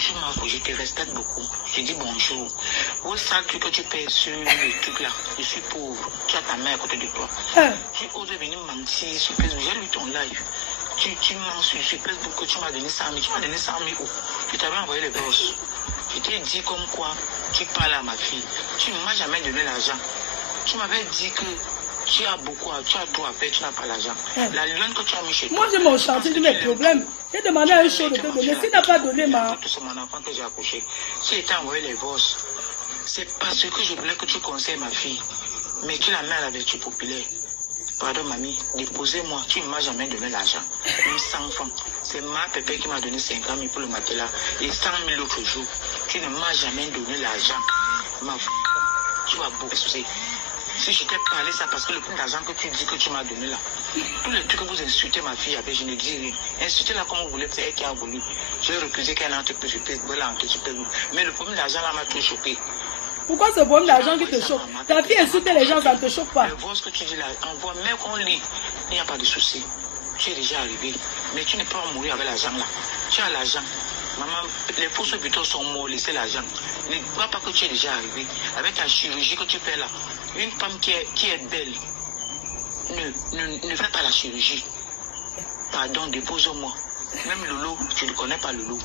bonjour Marco, je te respecte beaucoup. Je dis bonjour. Où ça que tu payes sur le truc là? Je suis pauvre. Tu as ta mère à côté de toi. Tu oses venir mentir sur Facebook. J'ai lu ton live. Tu mens sur Facebook que tu m'as donné 100 000. Tu m'as donné 100 000 où? Je t'avais envoyé les gosses. Je t'ai dit comme quoi tu parles à ma fille. Tu ne m'as jamais donné l'argent. Tu m'avais dit que tu as beaucoup, tu as tout à faire, tu n'as pas l'argent. La lionne que tu as mis chez toi. Moi, j'ai mon chantier de mes problèmes. J'ai demandé à un show de te donner. S'il n'a pas donné, C'est mon enfant que j'ai accouché. Si j'ai envoyé les gosses, c'est parce que je voulais que tu conseilles ma fille. Mais tu la mets à la vertu populaire. Pardon, mamie, déposez-moi. Tu ne m'as jamais donné l'argent. Même 100 francs. C'est ma pépé qui m'a donné 50 000 pour le matelas. Et 100 000 l'autre jour. Tu ne m'as jamais donné l'argent. Ma fille, tu vas beaucoup soucier. Si je t'ai parlé ça parce que le peu d'argent que tu dis que tu m'as donné là, tous les trucs que vous insultez ma fille avec, je ne dis rien. Insultez-la comme vous voulez, c'est elle qui a voulu. J'ai refusé qu'elle entre plus sur Facebook, mais le problème d'argent là m'a tout choqué. Pourquoi ce problème d'argent qui te choque? Ta fille insulter les gens, ça ne te choque pas. Je vois ce que tu dis là, envoie, même qu'on lit, il n'y a pas de souci. Tu es déjà arrivé, mais tu n'es pas mourir avec l'argent là. Tu as l'argent. Maman, les fausses hôpitaux sont morts, laissez l'argent. Ne crois pas que tu es déjà arrivé. Avec ta chirurgie que tu fais là, une femme qui est belle ne fait pas la chirurgie. Pardon, dépose-moi. Même Lolo, tu ne connais pas Lolo.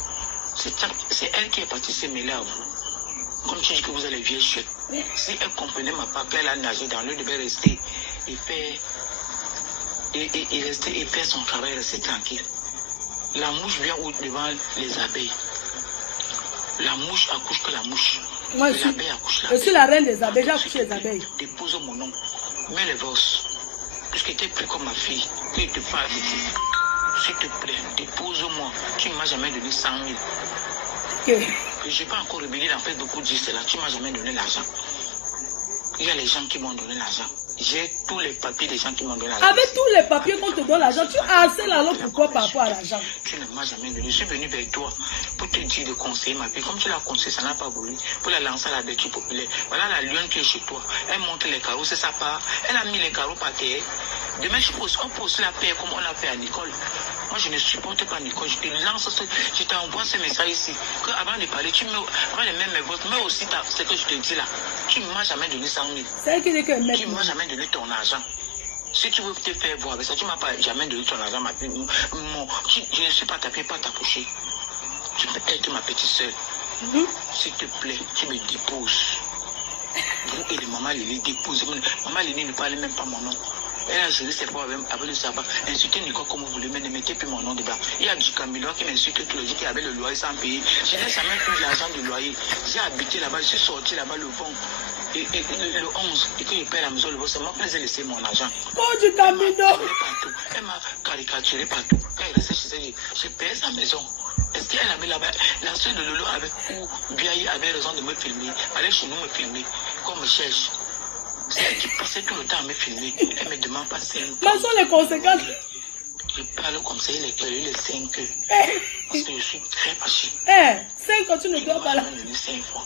C'est elle qui est partie se mêler à vous. Comme tu dis que vous avez les vieilles chutes. Si elle comprenait ma part, qu'elle a nagé dans l'eau, devait rester et faire son travail, rester tranquille. La mouche vient devant les abeilles. La mouche accouche que la mouche. Moi, je suis la reine des abeilles, j'ai accouché les abeilles. Dépose mon nom. Mets les vosses. Puisque tu es plus comme ma fille, que je te parle de s'il te plaît, dépose-moi. Tu ne m'as jamais donné 100 000. Okay. Je n'ai pas encore rébellé dans fait beaucoup dire cela. Tu ne m'as jamais donné l'argent. Il y a les gens qui m'ont donné l'argent. J'ai tous les papiers des gens qui m'ont donné l'argent. Avec tous les papiers qu'on te donne l'argent, tu as assez là, pourquoi par rapport à l'argent? Tu ne m'as jamais donné. Je suis venu vers toi pour te dire de conseiller ma fille. Comme tu l'as conseillé, ça n'a pas voulu. Pour la lancer à la vertu populaire. Voilà la lionne qui est chez toi. Elle monte les carreaux, c'est sa part. Elle a mis les carreaux par terre. Demain, on peut aussi la paix comme on l'a fait à Nicole. Moi, je ne supporte pas Nicole. Je te lance, je t'envoie ce message ici. Que avant de parler, avant de mettre mes votes, mais aussi ce que je te dis là. Tu ne m'as jamais donné 100 000. Tu ne m'as jamais donné ton argent. Si tu veux te faire voir avec ça, tu ne m'as pas jamais donné ton argent, ma fille. Je ne suis pas ta fille, pas ta couchée. Tu peux être ma petite soeur. S'il te plaît, tu me déposes. Vous et les maman Lili, dépose. Maman Lili ne parle même pas mon nom. Elle a géré ses problèmes avec le sabbat. Insultez Nicole comme vous voulez, mais ne mettez plus mon nom dedans. Il y a du Camilo qui m'insulte tous les jours, qui avait le loyer sans payer. Je n'ai jamais pris l'argent du loyer. J'ai habité là-bas, je suis sorti là-bas le vent. Et le 11, et que je paye la maison, le vent, c'est moi qui ai laissé mon argent. Oh, du Camilo! Elle m'a caricaturé partout. Quand elle restait chez elle, j'ai payé sa maison. Est-ce qu'elle avait là-bas, la soeur de Lolo avait raison de me filmer, allait chez nous me filmer, qu'on me cherche. C'est elle qui passait tout le temps à me filmer. Elle me demande pas 5 ans. Quelles sont les conséquences? Je parle comme ça, il est clair, il est 5 heures. Parce que je suis très fâché. 5 ans, tu ne dois pas là. 5 fois.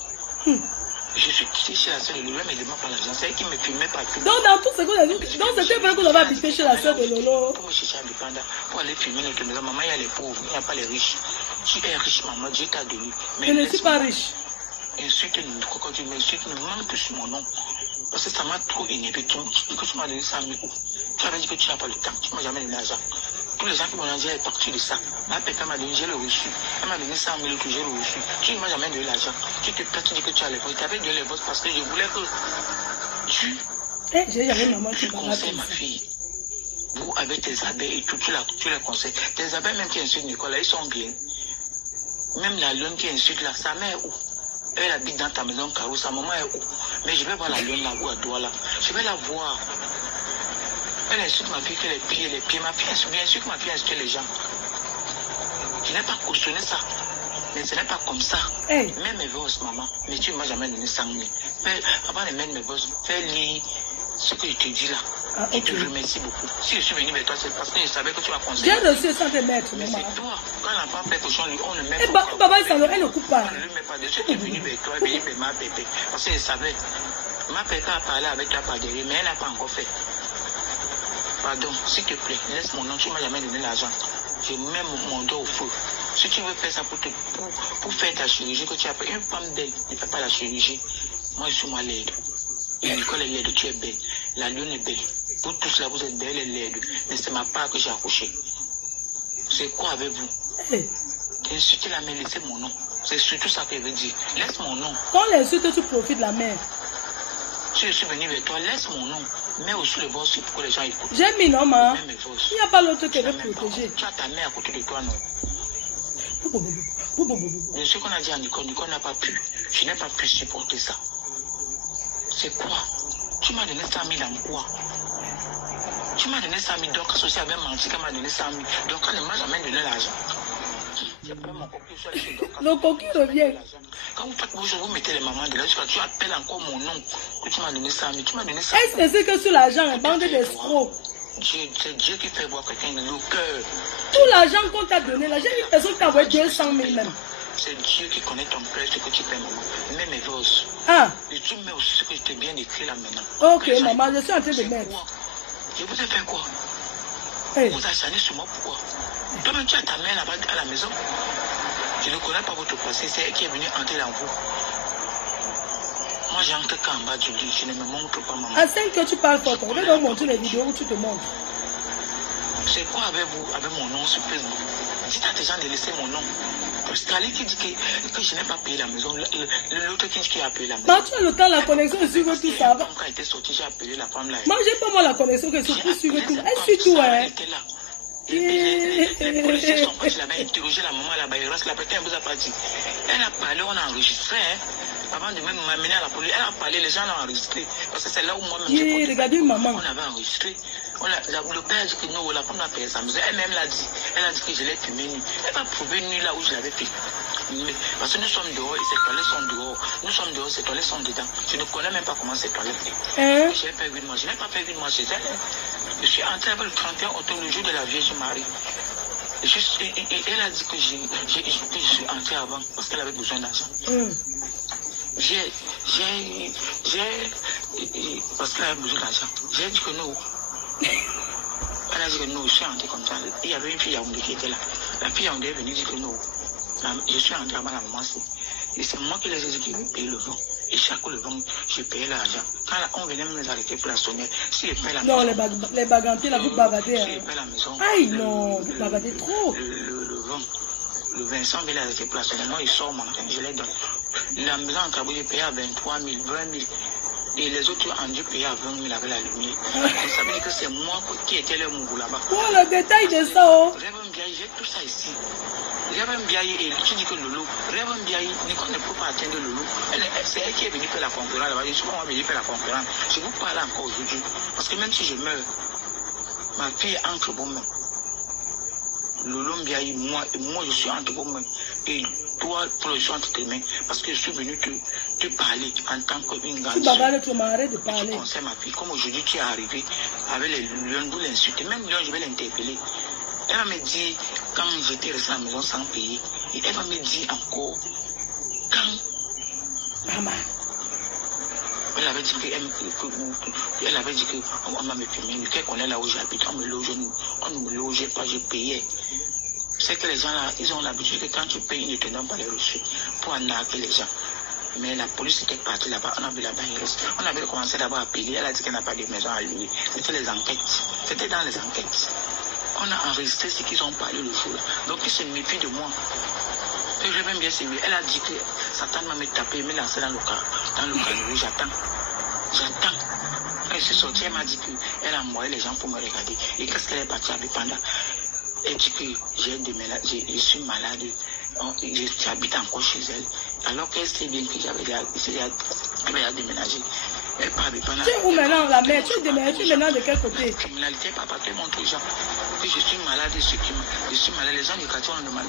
Je suis quitté chez la soeur de Lolo, elle me demande pas l'argent. C'est elle qui me filmait partout. Donc, dans tout ce que vous avez dit, donc c'était vrai que vous avez habité chez la soeur de Lolo. Pour me chercher indépendant, pour aller filmer notre maison, maman, il y a les pauvres, il n'y a pas les riches. Tu es riche, maman, Dieu t'a donné. Je ne suis pas riche. Insulte, quand tu m'insultes, ne manque plus sur mon nom. Parce que ça m'a trop énervé. Tu m'as donné 100 000 où? Tu avais dit que tu n'as pas le temps. Tu ne m'as jamais donné l'argent. Tous les gens qui m'ont dit, elle est partie de ça. Ma pépé m'a donné, j'ai le reçu. Elle m'a donné 100 000 que j'ai le reçu. Tu ne m'as jamais donné l'argent. Tu te plains, tu dis que tu as les votes. Tu avais donné les votes parce que je voulais que tu conseilles ma fille. Vous, avec tes abeilles et tout, tu la conseilles. Tes abeilles, même qui insultent Nicolas, ils sont bien. Même la lionne qui insulte là, sa mère est où? Elle habite dans ta maison, Caro, sa maman est où? Mais je vais voir la lionne là, où elle doit là. Je vais la voir. Elle insulte ma fille, fait les pieds. Ma fille insulte, bien sûr que ma fille insulte les gens. Je n'ai pas cautionné ça. Mais ce n'est pas comme ça. Mets mes vosses, maman. Mais tu ne m'as jamais donné 100 000. Avant de mettre mes vosses, fais lire ce que je te dis là. Je te remercie beaucoup. Si je suis venu vers toi, c'est parce que je savais que tu vas conseiller. J'ai reçu ça de mettre, mais maman. c'est toi. Quand l'enfant fait cochon, on le met. Papa, elle ne coupe pas. On ne le met pas dessus. Tu es venu vers toi, venu vers ma pépé. Parce que je savais. Ma pépé a parlé avec toi par derrière, mais elle n'a pas encore fait. Pardon, s'il te plaît, laisse mon nom. Tu ne m'as jamais donné l'argent. Je mets mon doigt au feu. Si tu veux faire ça pour faire ta chirurgie, que tu as pris une femme belle, ne fais pas la chirurgie. Moi, je suis moi laide. Et Nicole est laide, tu es belle. La lune est belle. Vous tous là, vous êtes belle et laide. Mais c'est ma part que j'ai accouché. C'est quoi avec vous? Insulter la mère, laissez mon nom. C'est surtout ça qu'elle veut dire. Laisse mon nom. Quand l'insulte, tu profites de la mère. Si je suis venu vers toi, laisse mon nom. Mets aussi le boss pour que les gens écoutent. J'ai mis non, ma. Mets mes boss. Il n'y a pas l'autre qui veut protéger. Tu as ta mère à côté de toi, non? De ce qu'on a dit à Nicole, Nicole n'a pas pu. Je n'ai pas pu supporter ça. C'est quoi? Tu m'as donné 100 000 en quoi? Tu m'as donné 100 000, donc associé avait menti qu'elle m'a donné 100 000. Donc elle ne m'a jamais donné l'argent. Le coquille revient. Quand vous faites vos choses, vous mettez les mamans de là, tu appelles encore mon nom. Que tu m'as donné 100 000. Tu m'as donné 100 000. Est-ce que sur l'argent, bande d'escrocs? C'est Dieu qui fait voir quelqu'un le cœur. Tout l'argent qu'on t'a donné, là, j'ai une personne qui t'a envoyé 200 000 même. C'est Dieu qui connaît ton cœur, ce que tu fais, maman. Mets mes vos. Ah. Et tu mets aussi ce que je t'ai bien écrit là maintenant. Ok, maman, je suis en train de mettre. Je vous ai fait quoi? Hey. Vous acharnez sur moi, pourquoi? Toi-même, tu as ta mère là-bas à la maison. Je ne connais pas votre passé, c'est elle qui est venue entrer dans vous. Moi, j'entre qu'en bas du lit, je ne me montre pas, maman. À 5 heures, tu parles fort. Je vais donc montrer les vidéos où tu te montres. C'est quoi avec vous, avec mon nom sur Facebook? Dites à tes gens de laisser mon nom. Parce qu'Ali qui dit que je n'ai pas payé la maison, l'autre qui dit qu'il a payé la maison. Bah, tu as le temps, la connexion, je suis tout ça. Quand elle était sortie, j'ai appelé la femme là. Moi, j'ai pas moi la connexion que je peux suivre tout. Elle suit tout, hein. Elle était là. Les policiers sont partis là-bas, interroger la maman là-bas, il reste la personne, elle vous a pas dit. Elle a parlé, on a enregistré, hein. Avant de même m'amener à la police, elle a parlé, les gens l'ont enregistré. Parce que c'est là où moi-même j'ai regardez maman. On avait enregistré. Le père a dit que non, la femme n'a payé sa maison. Elle-même l'a dit. Elle a dit que je l'ai fumé nu. Elle va prouver nu là où je l'avais fait. Parce que nous sommes dehors et ces toilettes sont dehors. Nous sommes dehors, ces toilettes sont dedans. Je ne connais même pas comment ces toilettes sont. J'ai fait 8 mois. Je n'ai pas fait 8 mois chez elle. Je suis entré le 31 octobre, le jour de la Vierge Marie. Elle a dit que je suis entré avant parce qu'elle avait besoin d'argent. Parce qu'elle avait besoin d'argent. J'ai dit que non. Elle a dit que non, je suis entré comme ça. Il y avait une fille à Yaoundé qui était là. La fille à Yaoundé est venue dire que non. Je suis entré avant la maman. Et c'est moi qui les ai dit qu'ils payaient le vent. Et chaque fois, le vent, je payais l'argent. Quand on venait me les arrêter pour la sonner, si je paye la maison. Non, les bagantés, là, vous bagatez. Si je paye la maison. Aïe, non, vous bagatez trop. Le vent. Le Vincent veut les arrêter pour la sonner. Moi, il sort mon argent, je les donne. La maison en Kabou, j'ai payé à 23 000, 20 000. Et les autres ont dû payer à 20 000 avec la lumière. Ça veut dire que c'est moi qui étais le mougou là-bas. Oh, le détail de ça, oh. Rêve Mbiaye, j'ai tout ça ici. Rêve Mbiaye, et tu dis que Lolo, Rêve Mbiaye, Nicole ne peut pas atteindre Lolo. C'est elle qui est venue faire la concurrence là-bas. Je suis pas venue faire la concurrence. Je vous parle encore aujourd'hui. Parce que même si je meurs, ma fille est entre vos mains. Lolo Mbiaye, moi je suis entre vos mains. Et toi, pour le choix entre tes mains, parce que je suis venu te parler en tant qu'une grande soeur. Tu m'arrêtes de parler. Tu conseilles ma fille, comme aujourd'hui tu es arrivé avec les lions, vous l'insultez. Même lions, je vais l'interpeller. Elle va me dire, quand j'étais resté à la maison sans payer, et elle va me dire encore, quand maman. Elle avait dit qu'on m'a me filmé, qu'elle connaît là où j'habite, on ne me logeait pas, je payais. C'est que les gens là, ils ont l'habitude que quand tu payes, ils ne te donnent pas les reçus pour arnaquer les gens. Mais la police était partie là-bas, on avait là-bas, on avait commencé d'abord à payer, elle a dit qu'elle n'a pas de maison à lui. C'était les enquêtes, c'était dans les enquêtes. On a enregistré ce qu'ils ont parlé le jour là. Donc ils se méfient de moi. Et je vais bien s'aimer. Elle a dit que Satan m'a tapé, me lancé dans le canot. J'attends. Quand je suis sorti, elle m'a dit qu'elle a envoyé les gens pour me regarder. Et qu'est-ce qu'elle est partie à Bipanda? Elle dit que je suis malade. J'habite encore chez elle. Alors qu'elle sait bien que j'avais déjà déménagé. Elle parle de Bipanda. Tu es où maintenant la mère? Tu es déménagé maintenant de quel côté? Criminalité, papa, qui montre aux gens que je suis malade. Je suis malade. Les gens du quartier ont demandé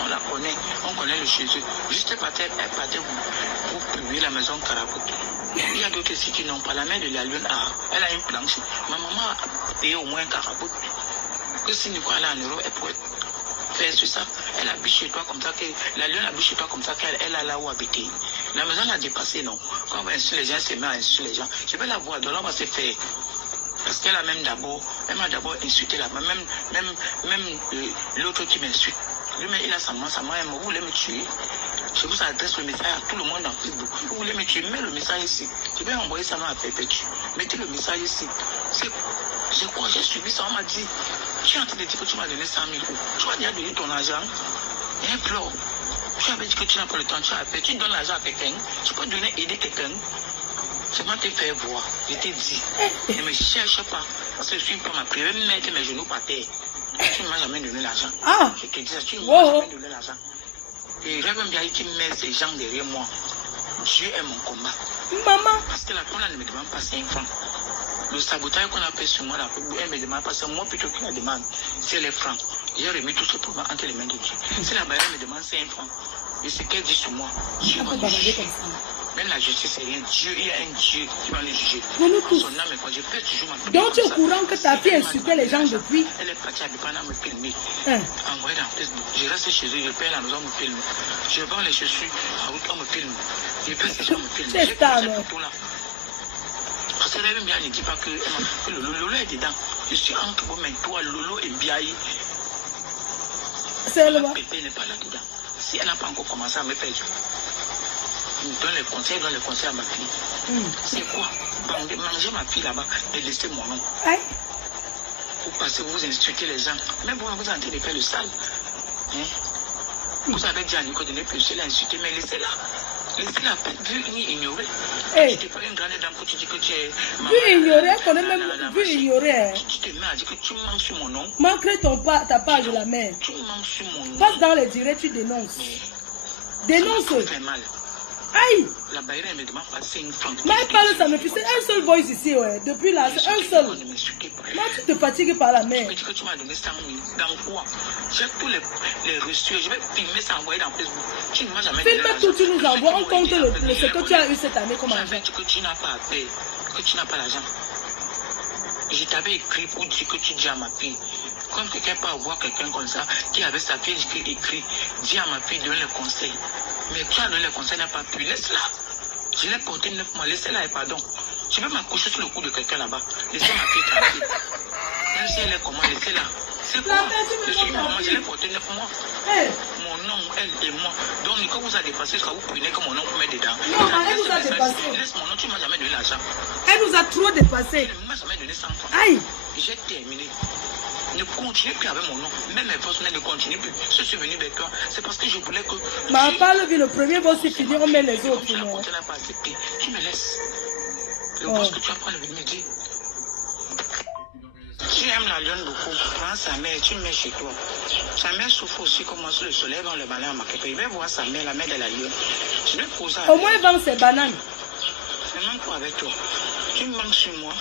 on la connaît. On connaît le chez eux. Juste elle partait pour publier la maison Karakout. Il y a d'autres ici qui n'ont pas. La mère de la lune, elle a une planche. Ma maman a payé au moins Karakout. Que si Nicole allait en Europe, elle pourrait faire sur ça. Elle habite chez toi comme ça, la lune habite chez toi comme ça, qu'elle a là où habiter. La maison l'a dépassé, non. Quand on va insulter les gens, elle se met à insulter les gens. Je vais la voir, donc là, on va se faire. Parce qu'elle a même d'abord, elle m'a d'abord insulté là-bas. Même l'autre qui m'insulte, Lui-même, il a sa main, vous voulez me tuer. Je vous adresse le message à tout le monde dans Facebook. Vous voulez me tuer, mets le message ici. Je vais envoyer ça à Perpétue. Mettez le message ici. C'est quoi, j'ai subi ça, on m'a dit. Tu es en train de dire que tu m'as donné 100 000 euros. Tu m'as déjà donné ton argent. Et un plan. Tu avais dit que tu n'as pas le temps, tu as appelé. Tu donnes l'argent à quelqu'un. Tu peux donner, aider quelqu'un. C'est moi qui te fais voir. Je t'ai dit. Ne me cherche pas. Parce que je suis pas ma prière. Même mettre mes genoux par terre. Tu ne m'as jamais donné l'argent. Ah. Je te dis ça, tu ne m'as jamais donné l'argent. Et j'aime bien qu'il met ces gens derrière moi. Dieu est mon combat. Maman. Parce que la femme ne me demande pas 5 francs. Le sabotage qu'on a fait sur moi, elle me demande pas, c'est moi plutôt qui la demande. C'est les francs. J'ai remis tout ce problème entre les mains de Dieu. Si la bailleuse me demande 5 francs, et ce qu'elle dit sur moi, Dieu va me juger. Même la justice, c'est rien. Dieu, il y a un Dieu qui va nous juger. Son âme est quoi? Je peux toujours m'appeler. Donc tu es au courant que ta fille insultait les gens depuis? Elle est partie à Bipana me filmer. Envoyée dans Facebook. Je reste chez eux, je paye la maison, on me filme. Je vends les chaussures, à route, on me filme. Je paye ces gens, on me filme. C'est ça, non? Parce que même bien ne dit pas que Lolo est dedans. Je suis entre vos mains, toi, Lolo et Biaï. C'est le bas. Pépé n'est pas là dedans. Si elle n'a pas encore commencé à me perdre, donne les conseils à ma fille. C'est quoi? Manger ma fille là-bas et laisser mon nom. Vous passez, vous insultez les gens. Même vous, vous êtes en train de faire le sale. Vous avez dit à Nico de ne plus l'insulter, mais laissez-la. Laissez-la, vu ignorer. Tu t'es pas une grande dame que tu dis que tu es. Vu ignorer, qu'on est même vu ignorer. Tu te mets à dire que tu manques sur mon nom. Manquerait ta page de la main. Tu manques sur mon nom. Passe dans les directs, tu dénonces. Dénonce. Ça fait mal. Aïe! La bailleuse me demande pas 5 francs. Mais elle parle, ça me fait. C'est un seul voice ici, ouais. Depuis là, c'est un seul. Moi, tu te fatigues par la main. Je dis que tu m'as donné 100 000. Dans quoi? J'ai tous les reçus. Je vais filmer ça, envoyer dans Facebook. Tu ne m'as jamais donné. Filme tout, tu nous envoies. On compte ce que tu as eu cette année comme argent. J'avais dit que tu n'as pas appelé, que tu n'as pas l'argent. Je t'avais écrit pour dire que tu dis à ma fille. Comme quelqu'un peut avoir quelqu'un comme ça, qui avait sa fille écrit, dis à ma fille, donne le conseil. Mais tu as donné le conseil, n'a pas pu. Laisse-la. Je l'ai porté 9 mois. Laissez-la et pardon. Je vais m'accoucher sur le cou de quelqu'un là-bas. Laissez ma fille tranquille. Même si elle est comment, laissez-la. C'est quoi? Je suis maman, je l'ai porté 9 mois. Mon nom, elle et moi. Donc, quand vous avez dépassé, quand vous prenez que mon nom vous met dedans. Non, elle nous a dépassé. Laisse mon nom, tu ne m'as jamais donné l'argent. Elle nous a trop dépassé. Elle ne m'a jamais donné 100 francs. Aïe! J'ai terminé. Ne continue plus avec mon nom. Même mes forces ne continuent plus. Je suis venu vers toi. C'est parce que je voulais que. Ma parle, le premier boss est fini, on met les autres. Tu n'as pas accepté. Tu me laisses. Le boss que tu apprends de me dire. Tu aimes la lionne beaucoup. Prends sa mère, tu me mets chez toi. Sa mère souffre aussi comme moi sur le soleil dans le malin à ma Il va voir sa mère, la mère de la lionne. Je vais poser. Au moins, elle vend ses bananes. Je manque quoi avec toi? Tu me manques sur moi.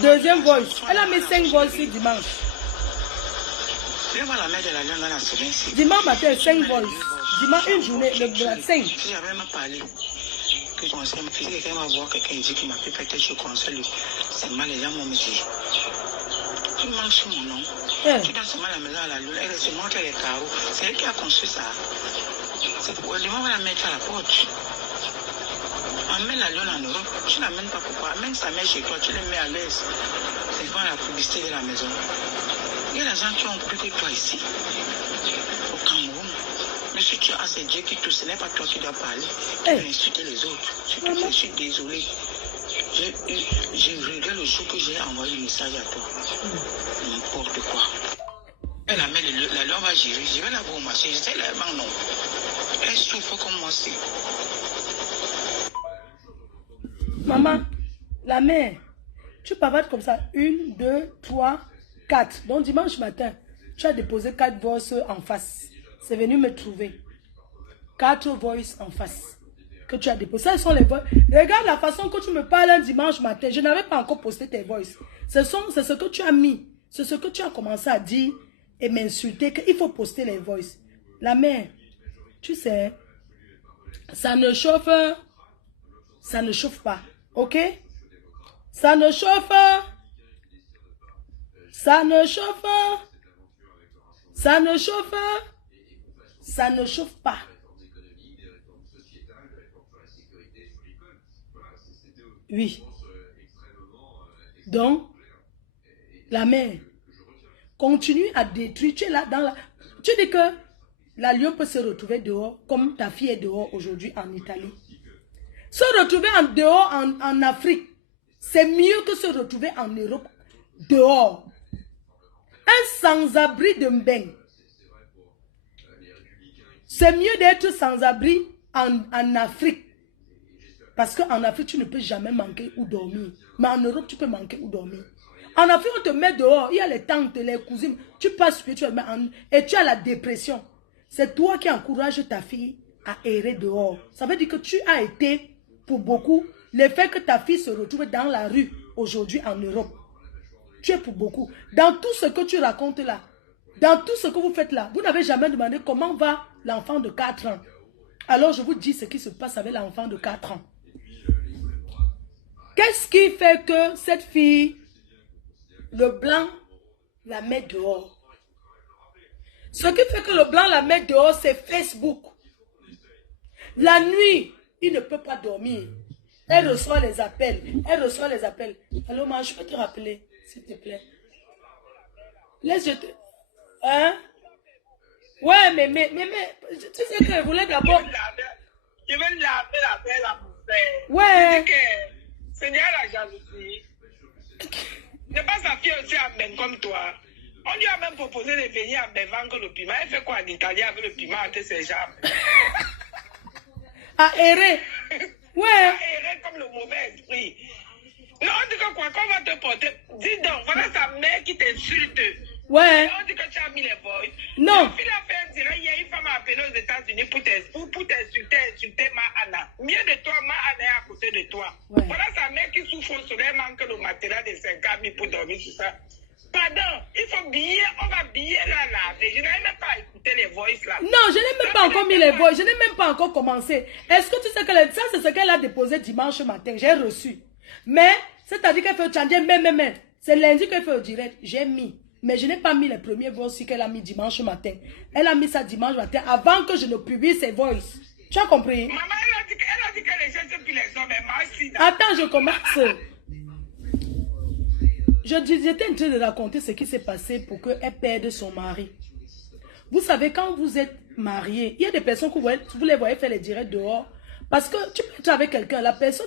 Deuxième voice. Elle a mis 5 voices dimanche. Je vais voir la mère de la lionne dans la semaine. Dimanche matin, 5 voices. Dimanche, une journée, le 5. Si j'avais même parlé, que je conseille ma fille, quelqu'un va voir quelqu'un dit qu'il m'a fait peut-être je conseille. C'est mal, les gens m'ont dit. Tu manges sur mon nom. Tu donnes seulement la maison à la lune. Elle se montre les carreaux. C'est elle qui a construit ça. C'est pour elle. On va la mettre à la porte. Amène la lune en Europe. Tu l'amènes pas pourquoi. Amène sa mère chez toi. Tu les mets à l'aise. C'est pas la publicité de la maison. Il y a des gens qui ont plus que toi ici. Au Cameroun. Mais si tu as ces dieux qui toussent, ce n'est pas toi qui dois parler. Tu vas insulter les autres. Je suis désolé. J'ai regardé le jour que j'ai envoyé le message à toi. N'importe quoi. Elle amène la loi va gérer. Je vais la voir au marché. Je sais la non. Elle souffre comme moi aussi. Maman, la mère, tu parles comme ça. 1, 2, 3, 4. Donc dimanche matin, tu as déposé 4 voices en face. C'est venu me trouver. 4 voices en face. Que tu as déposé. Ça, sont les voices. Regarde la façon que tu me parles un dimanche matin. Je n'avais pas encore posté tes voices. C'est ce que tu as mis. C'est ce que tu as commencé à dire et m'insulter qu'il faut poster les voices. La mère, tu sais, ça ne chauffe pas. Ok? Ça ne chauffe. Ça ne chauffe. Ça ne chauffe. Ça ne chauffe pas. Oui. Donc, la mère continue à détruire. Tu es là dans la... Tu dis que la lion peut se retrouver dehors, comme ta fille est dehors aujourd'hui en Italie. Se retrouver dehors en Afrique, c'est mieux que se retrouver en Europe dehors. Un sans-abri de Mbeng. C'est mieux d'être sans-abri en Afrique. Parce qu'en Afrique, tu ne peux jamais manquer ou dormir. Mais en Europe, tu peux manquer ou dormir. En Afrique, on te met dehors. Il y a les tantes, les cousines. Tu passes spirituellement et tu as la dépression. C'est toi qui encourages ta fille à errer dehors. Ça veut dire que tu as été, pour beaucoup, le fait que ta fille se retrouve dans la rue aujourd'hui en Europe. Tu es pour beaucoup. Dans tout ce que tu racontes là, dans tout ce que vous faites là, vous n'avez jamais demandé comment va l'enfant de 4 ans. Alors je vous dis ce qui se passe avec l'enfant de 4 ans. Qu'est-ce qui fait que cette fille, le blanc, la met dehors? Ce qui fait que le blanc la met dehors, c'est Facebook. La nuit, il ne peut pas dormir. Elle reçoit les appels. Elle reçoit les appels. Allô, maman, je peux te rappeler, s'il te plaît. Laisse-je te... Hein? Ouais, mais, tu sais que je voulais d'abord... Je vais laver la belle à mon père. Ouais. Seigneur, la jalousie. N'est pas sa fille aussi à Ben comme toi. On lui a même proposé de venir à Ben vendre le piment. Elle fait quoi en Italie avec le piment entre ses jambes? À errer. Ouais. À errer comme le mauvais esprit. Non, on dit que quoi, qu'on va te porter. Dis donc, voilà sa mère qui t'insulte. Ouais. Et on dit que tu as mis les voix. Non. La fille a fait un direct, il y a une femme appelée aux États-Unis pour t'insulter Ma Anna. Mieux de toi, Ma Anna est à côté de toi. Ouais. Voilà sa mère qui souffre au soleil, manque le matériel de 50 000 pour dormir sur ça. Pardon, il faut biller, on va biller la laver. Je n'avais même pas écouté les voices là. Non, je n'ai même pas encore mis les voix. Je n'ai même pas encore commencé. Est-ce que tu sais que ça, c'est ce qu'elle a déposé dimanche matin. J'ai reçu. Mais, c'est-à-dire qu'elle fait changer, mais. C'est lundi qu'elle fait au direct. J'ai mis. Mais je n'ai pas mis les premiers voices qu'elle a mis dimanche matin. Elle a mis ça dimanche matin avant que je ne publie ses voices. Tu as compris? Maman, elle a dit qu'elle cherche plus les hommes, mais merci. Attends, je commence. J'étais en train de raconter ce qui s'est passé pour qu'elle perde son mari. Vous savez, quand vous êtes marié, il y a des personnes que vous les voyez faire les directs dehors. Parce que tu peux être avec quelqu'un, la personne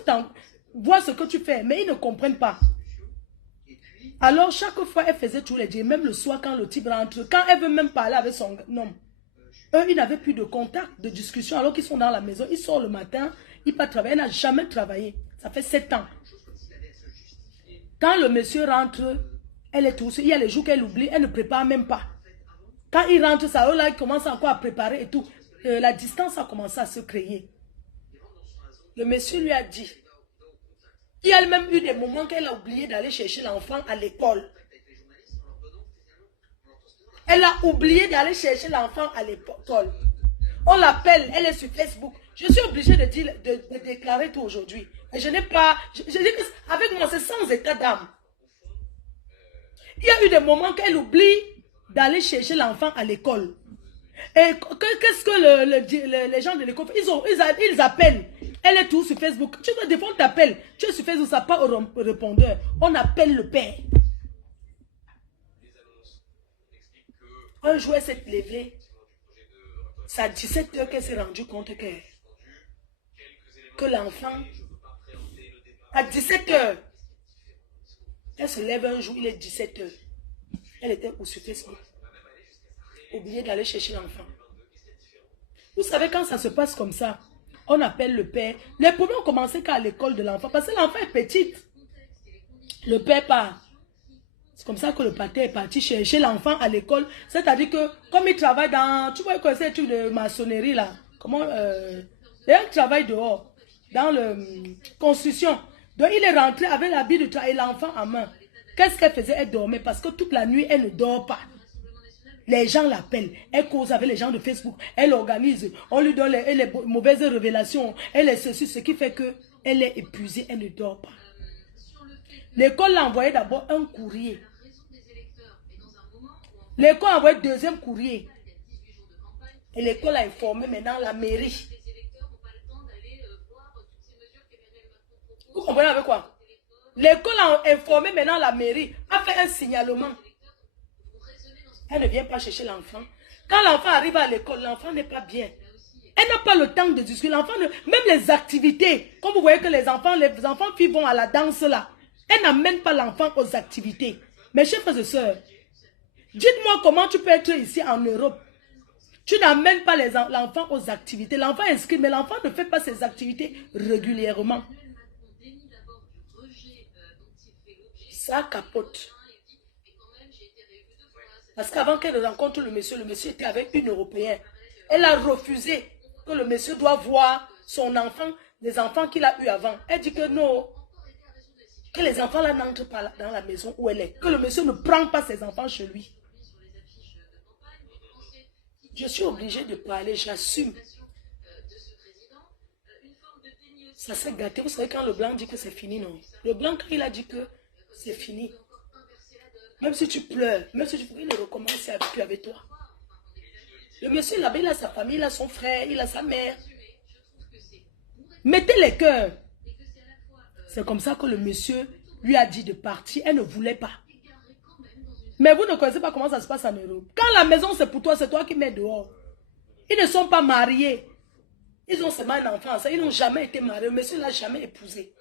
voit ce que tu fais, mais ils ne comprennent pas. Alors, chaque fois, elle faisait tous les directs, même le soir quand le type rentre, quand elle veut même parler avec son homme. Eux, ils n'avaient plus de contact, de discussion, alors qu'ils sont dans la maison. Ils sortent le matin, ils partent travailler. Elle n'a jamais travaillé. Ça fait 7 ans. Quand le monsieur rentre, elle est tout seule. Il y a les jours qu'elle oublie, elle ne prépare même pas. Quand il rentre, ça, là, il commence encore à préparer et tout. La distance a commencé à se créer. Le monsieur lui a dit, il y a même eu des moments qu'elle a oublié d'aller chercher l'enfant à l'école. Elle a oublié d'aller chercher l'enfant à l'école. On l'appelle, elle est sur Facebook. Je suis obligée de déclarer tout aujourd'hui. Et je n'ai pas... Je dis que avec moi, c'est sans état d'âme. Il y a eu des moments qu'elle oublie d'aller chercher l'enfant à l'école. Et qu'est-ce que les gens de l'école font? Ils appellent. Elle est toujours sur Facebook. Tu vois, des fois on t'appelle. Tu es sur Facebook, ça n'a pas au répondeur. On appelle le père. Un jour, elle s'est levée. C'est à 17 h qu'elle s'est rendue compte que l'enfant, à 17 h, elle se lève un jour, il est 17 h. Elle était sur Facebook. Oubliée d'aller chercher l'enfant. Vous savez, quand ça se passe comme ça, on appelle le père. Les problèmes ont commencé qu'à l'école de l'enfant, parce que l'enfant est petite. Le père part. C'est comme ça que le pâté est parti chercher l'enfant à l'école. C'est-à-dire que, comme il travaille dans... Tu vois, quoi, c'est truc de maçonnerie, là. Comment... il travaille dehors, dans la construction. Donc, il est rentré avec l'habit de travail et l'enfant en main. Qu'est-ce qu'elle faisait? Elle dormait parce que toute la nuit, elle ne dort pas. Les gens l'appellent. Elle cause avec les gens de Facebook. Elle organise. On lui donne les mauvaises révélations. Elle est ceci, ce qui fait qu'elle est épuisée. Elle ne dort pas. L'école l'a envoyé d'abord un courrier. L'école a envoyé deuxième courrier. Et l'école a informé maintenant la mairie. Vous comprenez avec quoi? L'école a informé maintenant la mairie. A fait un signalement. Elle ne vient pas chercher l'enfant. Quand l'enfant arrive à l'école, l'enfant n'est pas bien. Elle n'a pas le temps de discuter. L'enfant, même les activités, comme vous voyez que les enfants filles vont à la danse là, elle n'amène pas l'enfant aux activités. Mes chers frères et sœurs, dites-moi comment tu peux être ici en Europe. Tu n'amènes pas l'enfant aux activités. L'enfant est inscrit, mais l'enfant ne fait pas ses activités régulièrement. Ça capote. Parce qu'avant qu'elle rencontre le monsieur était avec une Européenne. Elle a refusé que le monsieur doit voir son enfant, les enfants qu'il a eu avant. Elle dit que non, que les enfants là n'entrent pas dans la maison où elle est. Que le monsieur ne prend pas ses enfants chez lui. Je suis obligée de parler, j'assume. Ça s'est gâté. Vous savez quand le blanc dit que c'est fini, non? Le blanc, quand il a dit que c'est fini, même si tu pleures, même si tu il le recommence avec toi. Le monsieur là-bas, il a sa famille, il a son frère, il a sa mère. Mettez les cœurs. C'est comme ça que le monsieur lui a dit de partir. Elle ne voulait pas. Mais vous ne connaissez pas comment ça se passe en Europe. Quand la maison c'est pour toi, c'est toi qui mets dehors. Ils ne sont pas mariés. Ils ont seulement un enfant. Ils n'ont jamais été mariés. Le monsieur ne l'a jamais épousé.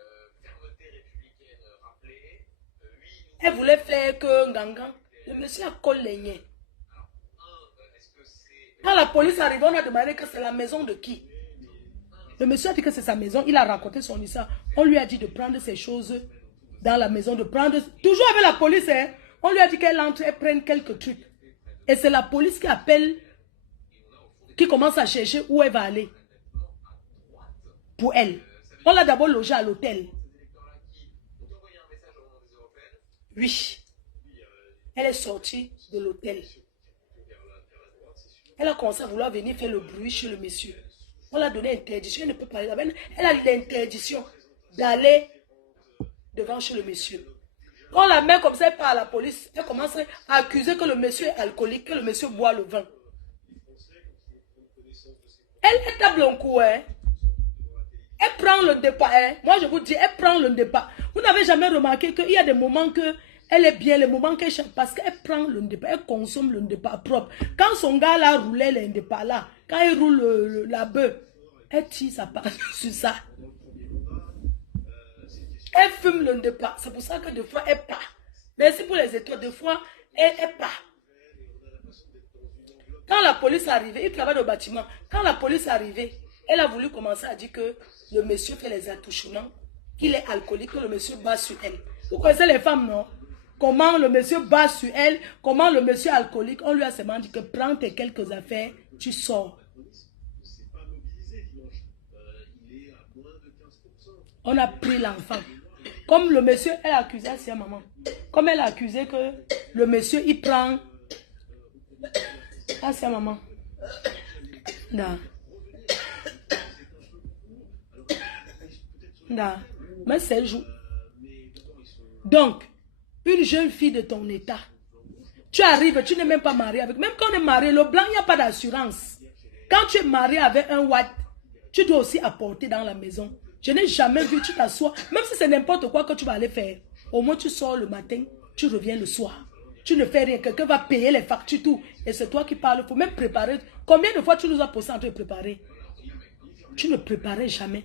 Elle voulait faire que Gangan. Le monsieur a collé. Quand la police arrive, on a demandé que c'est la maison de qui. Le monsieur a dit que c'est sa maison. Il a raconté son histoire. On lui a dit de prendre ses choses dans la maison. Toujours avec la police. Hein? On lui a dit qu'elle entre et prenne quelques trucs. Et c'est la police qui appelle, qui commence à chercher où elle va aller. Pour elle. On l'a d'abord logée à l'hôtel. Oui. Elle est sortie de l'hôtel. Elle a commencé à vouloir venir faire le bruit chez le monsieur. On l'a donné interdiction. Elle ne peut pas aller. Elle a l'interdiction d'aller devant chez le monsieur. Quand la met comme ça, elle part à la police. Elle commence à accuser que le monsieur est alcoolique, que le monsieur boit le vin. Elle table un coup. Hein. Elle prend le départ. Hein. Moi, je vous dis, elle prend le départ. Vous n'avez jamais remarqué qu'il y a des moments que elle est bien, les moments qu'elle chante, parce qu'elle prend le départ, elle consomme le départ propre. Quand son gars là roulait le départ là, quand il roule la bœuf, elle tire sa part sur ça. Elle fume le départ. C'est pour ça que des fois elle part. Merci pour les étoiles. Des fois elle part. Quand la police est arrivée, il travaille au bâtiment. Quand la police est arrivée, elle a voulu commencer à dire que le monsieur fait les attouchements, qu'il est alcoolique, que le monsieur bat sur elle. Vous connaissez les femmes, non? Comment le monsieur bat sur elle, comment le monsieur est alcoolique. On lui a seulement dit que prends tes quelques affaires, tu sors. On a pris l'enfant. Comme le monsieur, elle a accusé sa maman. Comme elle a accusé que le monsieur, il prend sa maman. Non. Non. Mais c'est jour. Donc, une jeune fille de ton état, tu arrives, tu n'es même pas marié avec. Même quand on est marié, le blanc, il n'y a pas d'assurance. Quand tu es marié avec un white, tu dois aussi apporter dans la maison. Je n'ai jamais vu, tu t'assois, même si c'est n'importe quoi que tu vas aller faire. Au moins, tu sors le matin, tu reviens le soir. Tu ne fais rien, quelqu'un va payer les factures, tout. Et c'est toi qui parles, il faut même préparer. Combien de fois tu nous as posé en train de préparer? Tu ne préparais jamais.